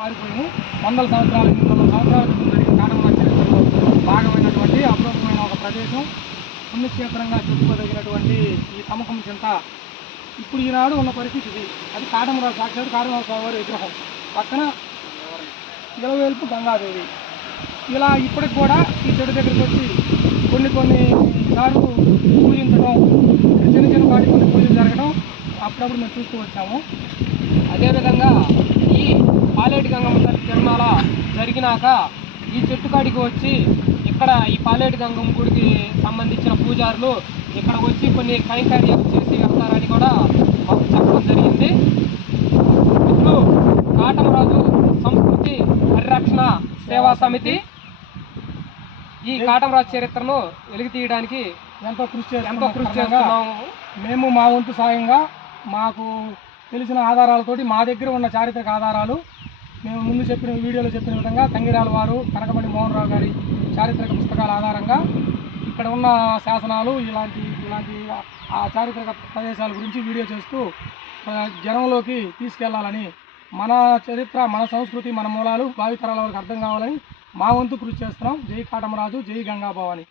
మారిపోయి వందల సంవత్సరాల 300 సంవత్సరాల క్రితం జరిగిన కాటమరాజు చరిత్రలో భాగమైనటువంటి అపూర్వమైన ఒక ప్రదేశం, పుణ్యక్షేత్రంగా చెప్పుకోదగినటువంటి ఈ తమకం చింత ఇప్పుడు ఈనాడు ఉన్న పరిస్థితి ఇది. అది కాటమరాజు సాక్షాత్ కాటమరాజు స్వామి వారి విగ్రహం, పక్కన ఇలవేల్పు గంగాదేవి. ఇలా ఇప్పటికి కూడా ఈ చెడు దగ్గరికి వచ్చి కొన్ని సార్లు పూజించడం, చిన్న చిన్న వాటి కొన్ని పూజలు జరగడం అప్పుడప్పుడు మేము చూస్తూ వచ్చాము. అదేవిధంగా ఈ పాలేటి గంగమ్మ తల్లి తిరునాళ జరిగినాక ఈ చెట్టు కాడికి వచ్చి ఇక్కడ ఈ పాలేటి గంగమ్మ గుడికి సంబంధించిన పూజారులు ఇక్కడ వచ్చి కొన్ని కైంకర్యాలు చేసి వెళ్తారని కూడా మాకు చెప్పడం జరిగింది. ఇప్పుడు కాటమరాజు సంస్కృతి పరిరక్షణ సేవా సమితి ఈ కాటమరాజు చరిత్రను వెలికి తీయడానికి ఎంతో కృషి చేస్తున్నాము. మేము మా వంతు సాయంగా మాకు తెలిసిన ఆధారాలతోటి మా దగ్గర ఉన్న చారిత్రక ఆధారాలు మేము ముందు చెప్పిన వీడియోలో చెప్పిన విధంగా తంగిరాల వారు కనకమణి మోహన్ రావు గారి చారిత్రక పుస్తకాల ఆధారంగా ఇక్కడ ఉన్న శాసనాలు ఇలాంటి ఆ చారిత్రక ప్రదేశాల గురించి వీడియో చేస్తూ జనంలోకి తీసుకెళ్లాలని, మన చరిత్ర, మన సంస్కృతి, మన మూలాలు భావితరాల వరకు అర్థం కావాలని మా వంతు కృషి చేస్తున్నాం. జై కాటమరాజు, జై గంగా భవాని.